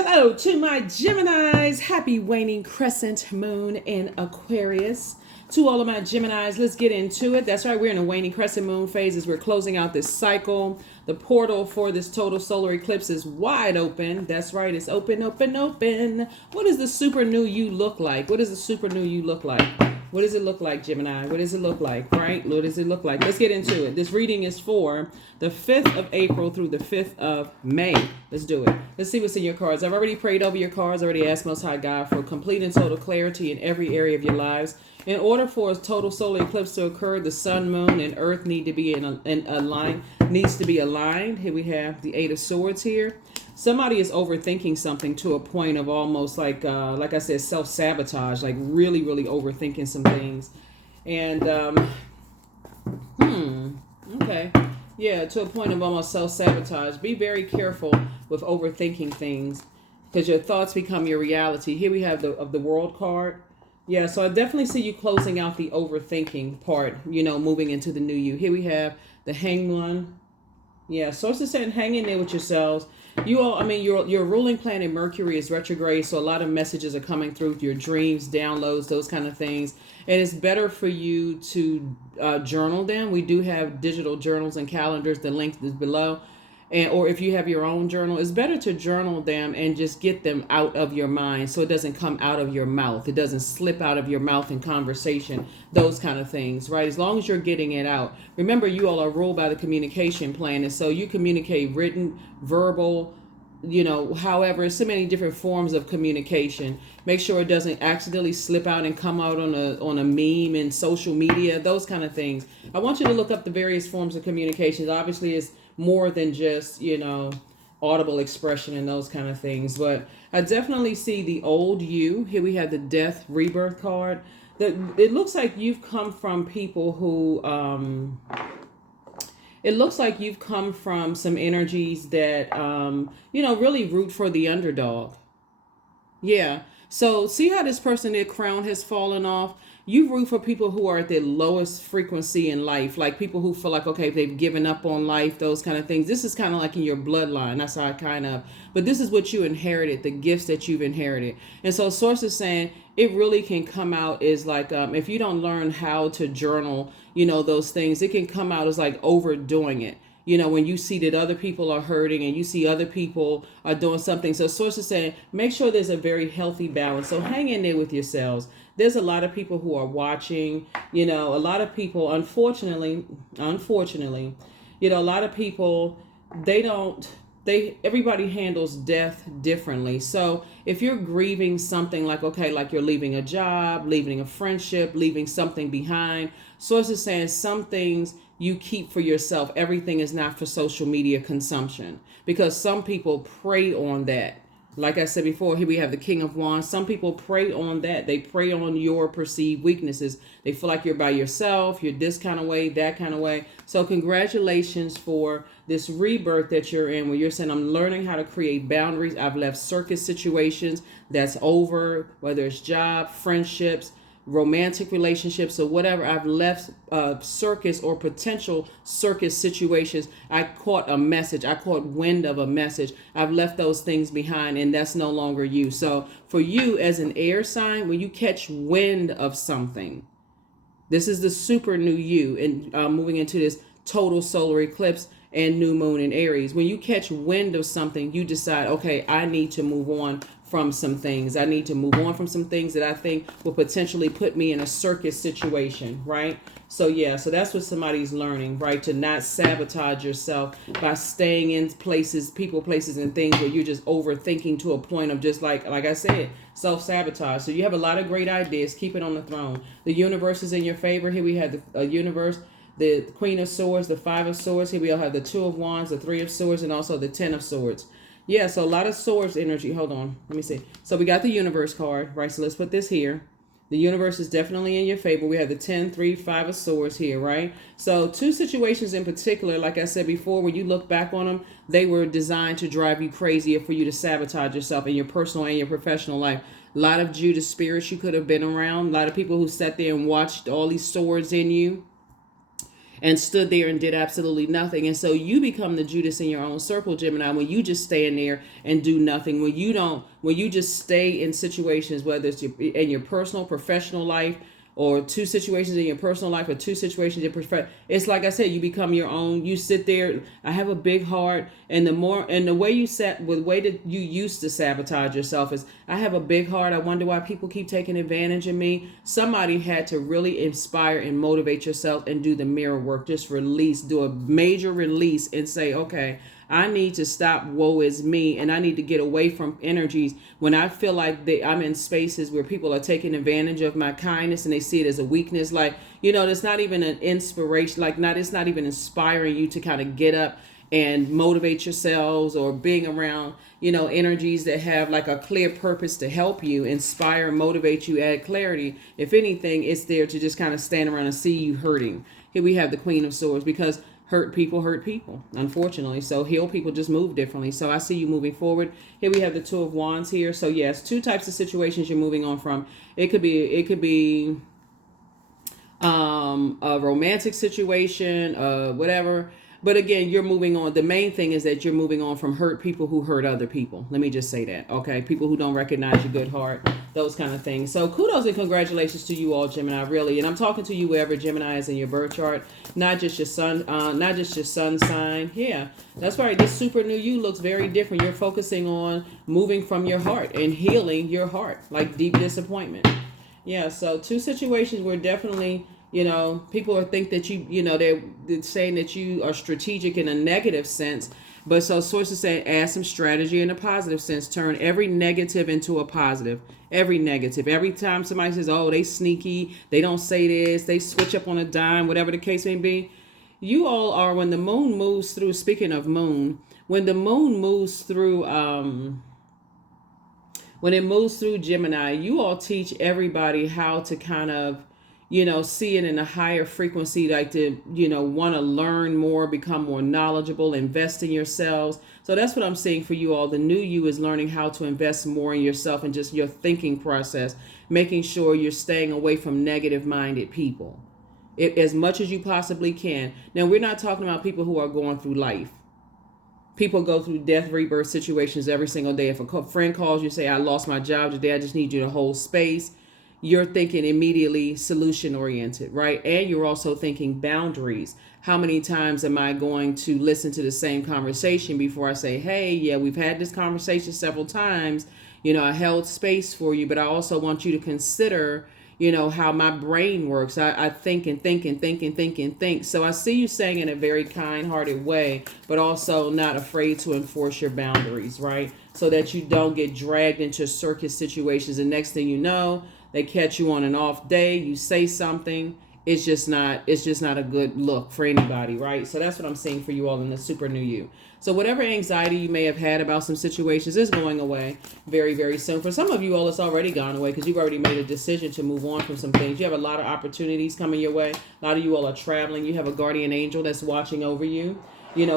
Hello to my Geminis. Happy waning crescent moon in Aquarius. To all of my Geminis, let's get into it. That's right, we're in a waning crescent moon phase as we're closing out this cycle. The portal for this total solar eclipse is wide open. That's right, it's open, open, open. What does the super new you look like? What does the super new you look like? What does it look like, Gemini? What does it look like, right? What does it look like? Let's get into it. This reading is for the 5th of April through the 5th of May. Let's do it. Let's see what's in your cards. I've already prayed over your cards. I already asked Most High God for complete and total clarity in every area of your lives. In order for a total solar eclipse to occur, the sun, moon, and earth need to be needs to be aligned. Here we have the Eight of Swords here. Somebody is overthinking something to a point of almost like I said, self-sabotage, like really, really overthinking some things. And, okay. Yeah, to a point of almost self-sabotage. Be very careful with overthinking things because your thoughts become your reality. Here we have the World card. Yeah, so I definitely see you closing out the overthinking part, moving into the new you. Here we have the Hanged One. Yeah, sources saying hang in there with yourselves. You all, your ruling planet Mercury is retrograde, so a lot of messages are coming through your dreams, downloads, those kind of things. And it's better for you to journal them. We do have digital journals and calendars. The link is below. Or if you have your own journal, it's better to journal them and just get them out of your mind so it doesn't come out of your mouth. It doesn't slip out of your mouth in conversation, those kind of things, right? As long as you're getting it out. Remember, you all are ruled by the communication plan, and so you communicate written, verbal, however, so many different forms of communication. Make sure it doesn't accidentally slip out and come out on a meme in social media, those kind of things. I want you to look up the various forms of communications. Obviously, it's more than just, audible expression and those kind of things. But I definitely see the old you. Here we have the Death Rebirth card. It looks like you've come from people who, it looks like you've come from some energies that, really root for the underdog. Yeah. So see how this person, their crown has fallen off. You root for people who are at their lowest frequency in life, like people who feel like, okay, they've given up on life, those kind of things. This is kind of like in your bloodline. That's how but this is what you inherited, the gifts that you've inherited. And so sources saying it really can come out as like, if you don't learn how to journal, those things, it can come out as like overdoing it. When you see that other people are hurting and you see other people are doing something. So sources saying, make sure there's a very healthy balance. So hang in there with yourselves. There's a lot of people who are watching, a lot of people, unfortunately, a lot of people, everybody handles death differently. So if you're grieving something like you're leaving a job, leaving a friendship, leaving something behind, sources saying some things you keep for yourself. Everything is not for social media consumption because some people prey on that. Like I said before, here we have the King of Wands. Some people prey on that. They prey on your perceived weaknesses. They feel like you're by yourself. You're this kind of way, that kind of way. So congratulations for this rebirth that you're in, where you're saying, I'm learning how to create boundaries. I've left circus situations. That's over, whether it's job, friendships, romantic relationships, or whatever. I've left circus or potential circus situations. I caught a message. I caught wind of a message. I've left those things behind, and that's no longer you. So for you as an air sign, when you catch wind of something, this is the super new you, and moving into this total solar eclipse and new moon in Aries. When you catch wind of something, you decide, okay, I need to move on from some things. I need to move on from some things that I think will potentially put me in a circus situation, right? So yeah, so that's what somebody's learning, right? To not sabotage yourself by staying in places, people, places, and things where you're just overthinking to a point of just like I said, self-sabotage. So you have a lot of great ideas. Keep it on the throne. The universe is in your favor. Here we have the universe, the Queen of Swords, the Five of Swords. Here we all have the Two of Wands, the Three of Swords, and also the Ten of Swords. Yeah, so a lot of swords energy. Hold on. Let me see. So we got the universe card, right? So let's put this here. The universe is definitely in your favor. We have the 10, 3, 5 of swords here, right? So two situations in particular, like I said before, when you look back on them, they were designed to drive you crazy or for you to sabotage yourself in your personal and your professional life. A lot of Judas spirits you could have been around. A lot of people who sat there and watched all these swords in you. and stood there and did absolutely nothing. And so you become the Judas in your own circle, Gemini, when you just stand there and do nothing, when you just stay in situations, whether it's in your personal, professional life, or two situations in your personal life, or two situations in professional. It's like I said, you become your own. You sit there. I have a big heart, and the way you set with the way that you used to sabotage yourself is, I have a big heart. I wonder why people keep taking advantage of me. Somebody had to really inspire and motivate yourself and do the mirror work. Just release, do a major release, and say, okay, I need to stop woe is me, and I need to get away from energies when I feel like I'm in spaces where people are taking advantage of my kindness and they see it as a weakness. Like, it's not even an inspiration, it's not even inspiring you to kind of get up and motivate yourselves, or being around, energies that have like a clear purpose to help you, inspire, motivate you, add clarity. If anything, it's there to just kind of stand around and see you hurting. Here we have the Queen of Swords, because hurt people, unfortunately. So heal people just move differently. So I see you moving forward. Here we have the Two of Wands here. So yes, two types of situations you're moving on from. It could be a romantic situation, whatever. But again, you're moving on. The main thing is that you're moving on from hurt people who hurt other people. Let me just say that. Okay. People who don't recognize your good heart, those kind of things. So kudos and congratulations to you all, Gemini, really. And I'm talking to you wherever Gemini is in your birth chart, not just your sun sign. Yeah, that's right. This super new you looks very different. You're focusing on moving from your heart and healing your heart, like deep disappointment. Yeah. So two situations where definitely, people think that they're saying that you are strategic in a negative sense. But so sources say add some strategy in a positive sense. Turn every negative into a positive. Every negative. Every time somebody says, oh, they sneaky, they don't say this, they switch up on a dime, whatever the case may be. You all are, when the moon moves through, speaking of moon, when the moon moves through, when it moves through Gemini, you all teach everybody how to kind of, see it in a higher frequency, like to, want to learn more, become more knowledgeable, invest in yourselves. So that's what I'm saying for you all. The new you is learning how to invest more in yourself and just your thinking process, making sure you're staying away from negative minded people as much as you possibly can. Now, we're not talking about people who are going through life. People go through death, rebirth situations every single day. If a friend calls you, say, I lost my job today, I just need you to hold space. You're thinking immediately solution oriented, right? And you're also thinking boundaries. How many times am I going to listen to the same conversation before I say, hey, yeah, we've had this conversation several times. I held space for you, but I also want you to consider, how my brain works. I think and think and think and think and think. So I see you saying in a very kind-hearted way, but also not afraid to enforce your boundaries, right? So that you don't get dragged into circus situations. And next thing you know, they catch you on an off day, you say something, it's just not a good look for anybody, right? So that's what I'm seeing for you all in the super new you. So whatever anxiety you may have had about some situations is going away very, very soon. For some of you all, it's already gone away because you've already made a decision to move on from some things. You have a lot of opportunities coming your way. A lot of you all are traveling. You have a guardian angel that's watching over you,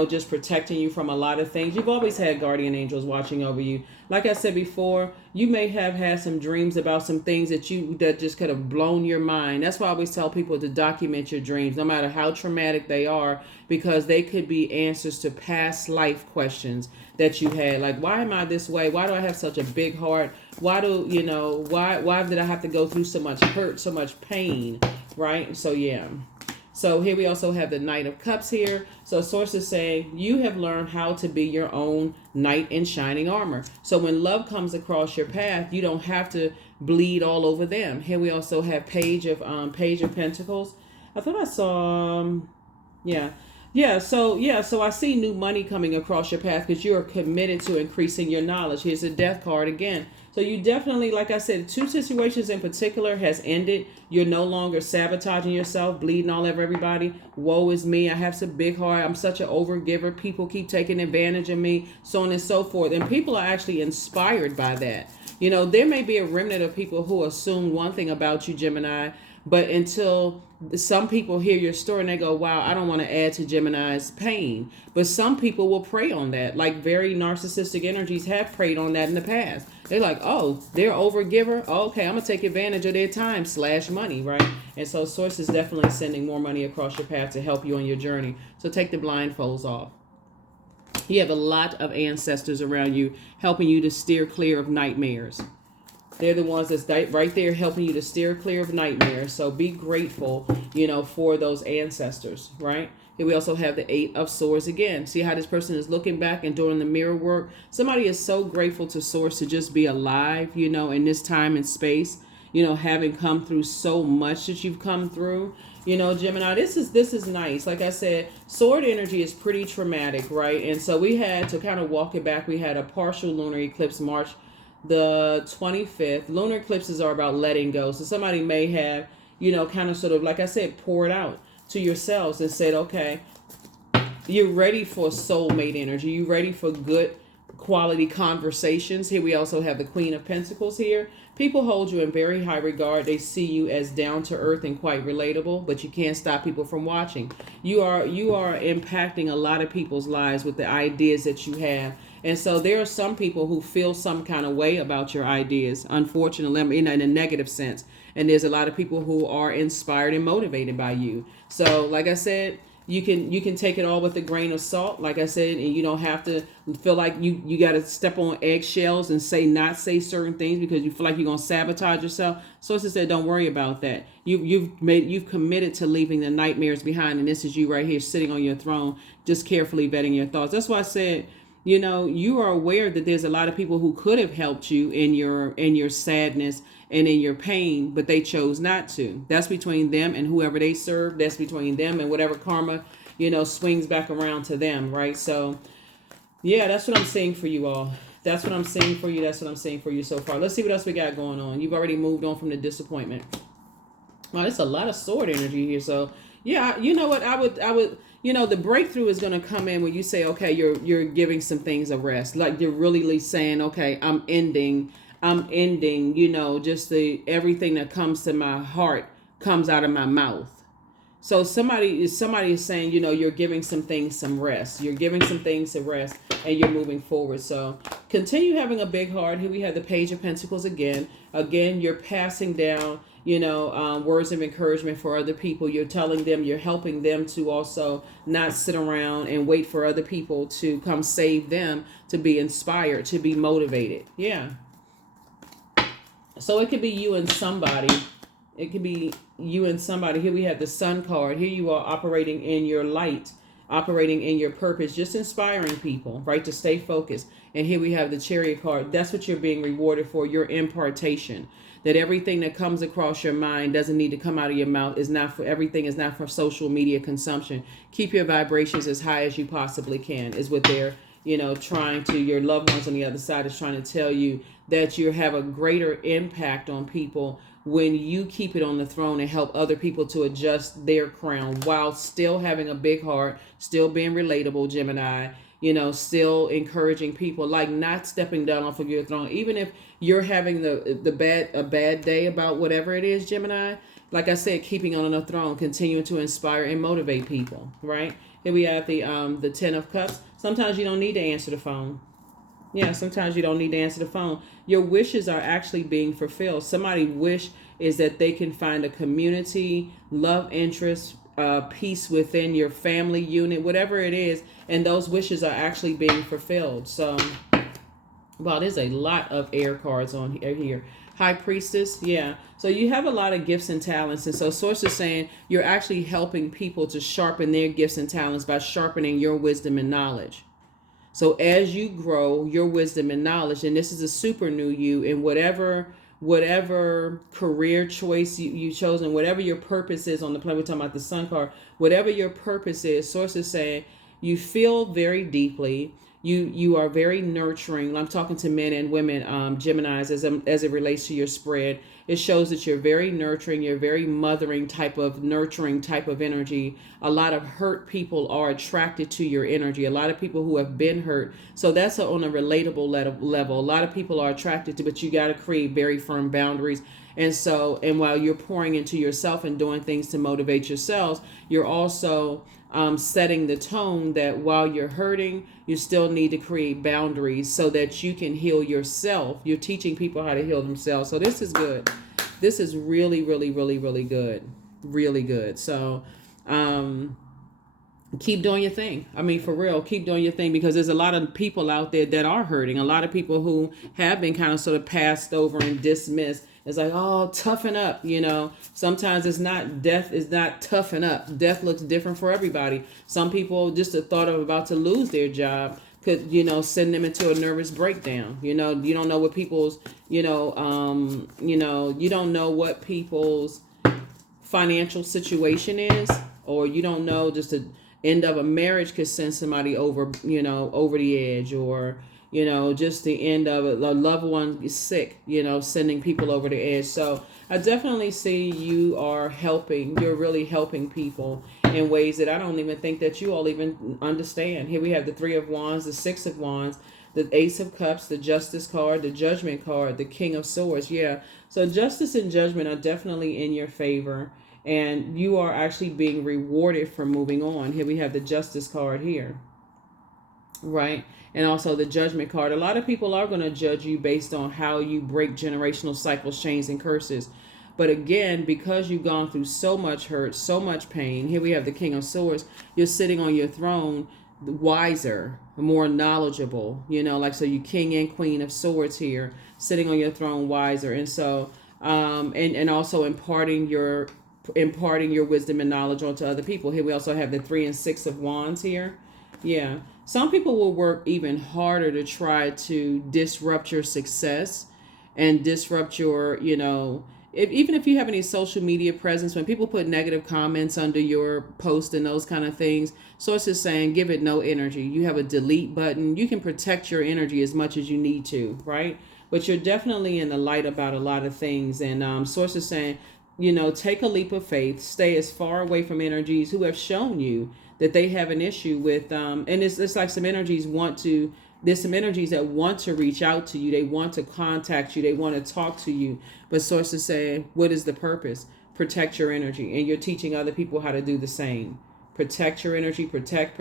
just protecting you from a lot of things. You've always had guardian angels watching over you. Like I said before, you may have had some dreams about some things that just could have blown your mind. That's why I always tell people to document your dreams, no matter how traumatic they are, because they could be answers to past life questions that you had. Like, why am I this way? Why do I have such a big heart? Why did I have to go through so much hurt, so much pain, right? So yeah. So here we also have the Knight of Cups here. So sources say you have learned how to be your own knight in shining armor. So when love comes across your path, you don't have to bleed all over them. Here we also have Page of Pentacles. I thought I saw, So I see new money coming across your path because you are committed to increasing your knowledge. Here's the Death card again. So you definitely, like I said, two situations in particular has ended. You're no longer sabotaging yourself, bleeding all over everybody. Woe is me. I have some big heart. I'm such an overgiver. People keep taking advantage of me, so on and so forth. And people are actually inspired by that. There may be a remnant of people who assume one thing about you, Gemini, But until some people hear your story and they go, wow, I don't want to add to Gemini's pain. But some people will prey on that. Like very narcissistic energies have preyed on that in the past. They're like, oh, they're overgiver. Oh, okay, I'm going to take advantage of their time / money, right? And so Source is definitely sending more money across your path to help you on your journey. So take the blindfolds off. You have a lot of ancestors around you helping you to steer clear of nightmares. They're the ones that's right there helping you to steer clear of nightmares. So be grateful, for those ancestors, right? Here we also have the 8 of Swords again. See how this person is looking back and doing the mirror work? Somebody is so grateful to Source to just be alive, in this time and space, having come through so much that you've come through. Gemini, this is nice. Like I said, sword energy is pretty traumatic, right? And so we had to kind of walk it back. We had a partial lunar eclipse March the 25th. Lunar eclipses are about letting go. So somebody may have, kind of sort of, like I said, poured out to yourselves and said, okay, you're ready for soulmate energy. You're ready for good quality conversations. Here we also have the Queen of Pentacles here. People hold you in very high regard. They see you as down to earth and quite relatable, but you can't stop people from watching. You are impacting a lot of people's lives with the ideas that you have. And so there are some people who feel some kind of way about your ideas, unfortunately, in a negative sense. And there's a lot of people who are inspired and motivated by you. So like I said, you can take it all with a grain of salt, like I said, and you don't have to feel like you got to step on eggshells and not say certain things because you feel like you're going to sabotage yourself. So as I said, don't worry about that. You've committed to leaving the nightmares behind, and this is you right here sitting on your throne, just carefully vetting your thoughts. That's why I said, you are aware that there's a lot of people who could have helped you in your sadness and in your pain, but they chose not to. That's between them and whoever they serve. That's between them and whatever karma, swings back around to them, right? So, yeah, that's what I'm saying for you all. That's what I'm saying for you. That's what I'm saying for you so far. Let's see what else we got going on. You've already moved on from the disappointment. Wow, there's a lot of sword energy here. So, yeah, you know what? I would, the breakthrough is going to come in when you say, okay, you're giving some things a rest. Like you're really saying, okay, I'm ending, just everything that comes to my heart comes out of my mouth. So somebody is saying, you're giving some things some rest. You're giving some things some rest and you're moving forward. So continue having a big heart. Here we have the Page of Pentacles again. Again, you're passing down, words of encouragement for other people. You're telling them, you're helping them to also not sit around and wait for other people to come save them, to be inspired, to be motivated. Yeah. So it could be you and somebody. It could be you and somebody. Here we have the Sun card. Here you are operating in your light, operating in your purpose, just inspiring people, right, to stay focused. And here we have the Chariot card. That's what you're being rewarded for, your impartation. That everything that comes across your mind doesn't need to come out of your mouth. Everything is not for social media consumption. Keep your vibrations as high as you possibly can, is what they're, your loved ones on the other side is trying to tell you, that you have a greater impact on people when you keep it on the throne and help other people to adjust their crown while still having a big heart, still being relatable, Gemini, still encouraging people, like not stepping down off of your throne. Even if you're having a bad day about whatever it is, Gemini, like I said, keeping on the throne, continuing to inspire and motivate people, right? Here we have the 10 of Cups. Sometimes you don't need to answer the phone. Yeah, sometimes you don't need to answer the phone. Your wishes are actually being fulfilled. Somebody's wish is that they can find a community, love interest, peace within your family unit, whatever it is. And those wishes are actually being fulfilled. So, wow, there's a lot of air cards on here. High Priestess, yeah. So you have a lot of gifts and talents. And so Source is saying you're actually helping people to sharpen their gifts and talents by sharpening your wisdom and knowledge. So as you grow your wisdom and knowledge, and this is a super new you in whatever career choice you chose, and whatever your purpose is on the planet, we're talking about the Sun card, whatever your purpose is, Source is saying you feel very deeply, You are very nurturing. I'm talking to men and women, Geminis, as it relates to your spread. It shows that you're very nurturing. You're very mothering type of nurturing type of energy. A lot of hurt people are attracted to your energy. A lot of people who have been hurt. So that's on a relatable level. A lot of people are attracted to, but you got to create very firm boundaries. And while you're pouring into yourself and doing things to motivate yourselves, you're also setting the tone that while you're hurting, you still need to create boundaries so that you can heal yourself. You're teaching people how to heal themselves. So this is good. This is really, really, really, really good. Really good. So keep doing your thing. I mean, for real, keep doing your thing, because there's a lot of people out there that are hurting. A lot of people who have been kind of sort of passed over and dismissed. It's like, oh, toughen up, Sometimes it's not, death is not toughen up. Death looks different for everybody. Some people, just the thought of about to lose their job could, send them into a nervous breakdown. You don't know what people's, you don't know what people's financial situation is, or you don't know, just the end of a marriage could send somebody over, over the edge, or just the end of a loved one is sick, sending people over the edge. So I definitely see you are helping. You're really helping people in ways that I don't even think that you all even understand. Here we have the Three of Wands, the Six of Wands, the Ace of Cups, the Justice card, the Judgment card, the King of Swords. Yeah. So justice and judgment are definitely in your favor, and you are actually being rewarded for moving on. Here we have the Justice card here. Right. And also the Judgment card. A lot of people are going to judge you based on how you break generational cycles, chains, and curses. But again, because you've gone through so much hurt, so much pain, here we have the King of Swords. You're sitting on your throne wiser, more knowledgeable, so you King and Queen of Swords here, sitting on your throne wiser. And so, and also imparting your wisdom and knowledge onto other people. Here we also have the Three and Six of Wands here. Yeah. Some people will work even harder to try to disrupt your success and disrupt your, even if you have any social media presence, when people put negative comments under your post and those kind of things, sources saying give it no energy. You have a delete button. You can protect your energy as much as you need to, right? But you're definitely in the light about a lot of things. And sources saying, take a leap of faith, stay as far away from energies who have shown you that they have an issue with, and it's like there's some energies that want to reach out to you. They want to contact you. They want to talk to you. But sources say, what is the purpose? Protect your energy. And you're teaching other people how to do the same. Protect your energy, protect,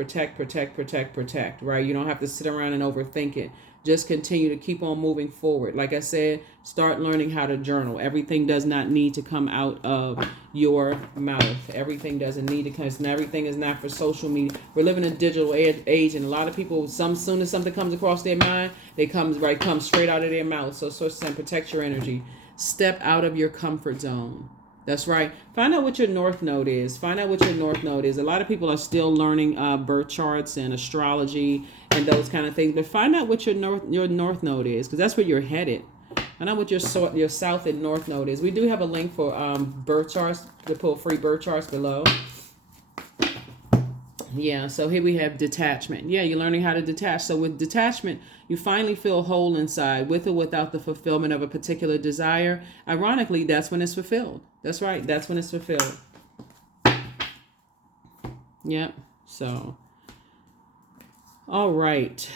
right? You don't have to sit around and overthink it. Just continue to keep on moving forward. Like I said, start learning how to journal. Everything does not need to come out of your mouth. Everything doesn't need to come. Everything is not for social media. We're living in a digital age, and a lot of people, soon as something comes across their mind, they come straight out of their mouth. So saying, protect your energy. Step out of your comfort zone. That's right. Find out what your North Node is. A lot of people are still learning birth charts and astrology and those kind of things. But find out what your North Node is, because that's where you're headed. Find out what your South and North Node is. We do have a link for birth charts, to pull free birth charts below. Yeah, so here we have detachment. Yeah, you're learning how to detach. So with detachment, you finally feel whole inside, with or without the fulfillment of a particular desire. Ironically, that's when it's fulfilled. That's right. That's when it's fulfilled. Yep. So, all right.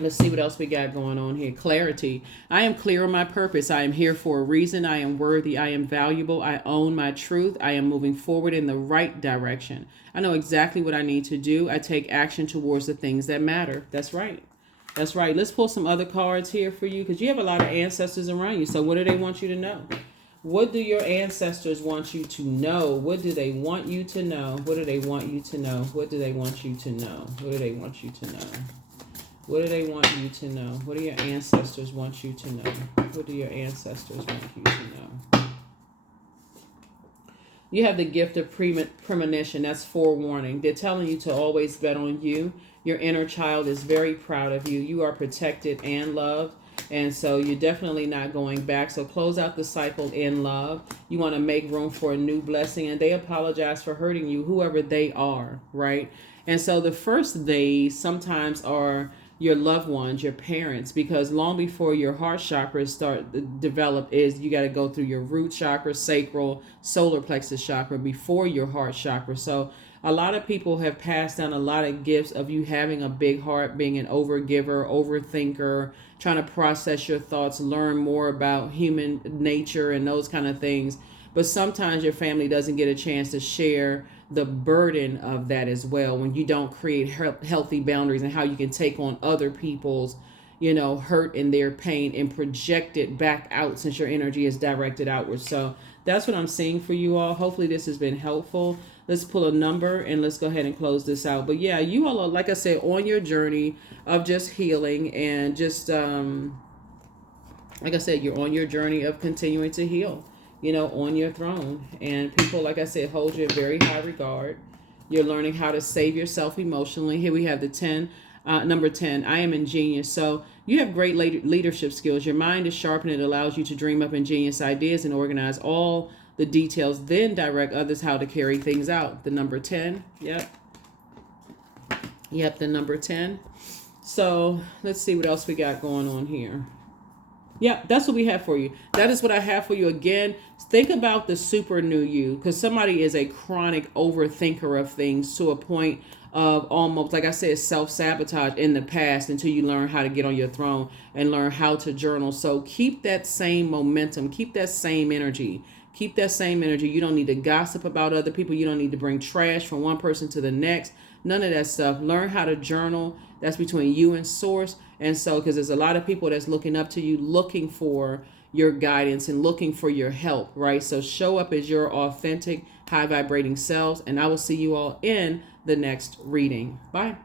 Let's see what else we got going on here. Clarity. I am clear on my purpose. I am here for a reason. I am worthy. I am valuable. I own my truth. I am moving forward in the right direction. I know exactly what I need to do. I take action towards the things that matter. That's right. Let's pull some other cards here for you, because you have a lot of ancestors around you. So what do they want you to know? What do your ancestors want you to know? What do they want you to know? What do they want you to know? What do they want you to know? What do they want you to know? What do they want you to know? What do your ancestors want you to know? What do your ancestors want you to know? You have the gift of premonition. That's forewarning. They're telling you to always bet on you. Your inner child is very proud of you. You are protected and loved. And so you're definitely not going back. So close out the cycle in love. You want to make room for a new blessing. And they apologize for hurting you, whoever they are, right? And so the first days sometimes are your loved ones, your parents, because long before your heart chakras start to develop is you got to go through your root chakra, sacral, solar plexus chakra before your heart chakra. So a lot of people have passed down a lot of gifts of you having a big heart, being an overgiver, overthinker, trying to process your thoughts, learn more about human nature and those kind of things. But sometimes your family doesn't get a chance to share the burden of that as well when you don't create healthy boundaries and how you can take on other people's, hurt and their pain and project it back out since your energy is directed outwards. So that's what I'm seeing for you all. Hopefully this has been helpful. Let's pull a number and let's go ahead and close this out. But yeah, you all are, like I said, on your journey of just healing and just, like I said, you're on your journey of continuing to heal, on your throne. And people, like I said, hold you in very high regard. You're learning how to save yourself emotionally. Here we have the 10, number 10. I am ingenious. So you have great leadership skills. Your mind is sharp and it allows you to dream up ingenious ideas and organize all the details, then direct others how to carry things out. The number 10. Yep, the number 10. So let's see what else we got going on here. Yeah, that's what we have for you. That is what I have for you. Again, think about the super new you, because somebody is a chronic overthinker of things to a point of almost, like I said, self-sabotage in the past until you learn how to get on your throne and learn how to journal. So keep that same momentum. Keep that same energy. Keep that same energy. You don't need to gossip about other people. You don't need to bring trash from one person to the next. None of that stuff. Learn how to journal. That's between you and source. And so, because there's a lot of people that's looking up to you, looking for your guidance and looking for your help, right? So show up as your authentic, high vibrating selves. And I will see you all in the next reading. Bye.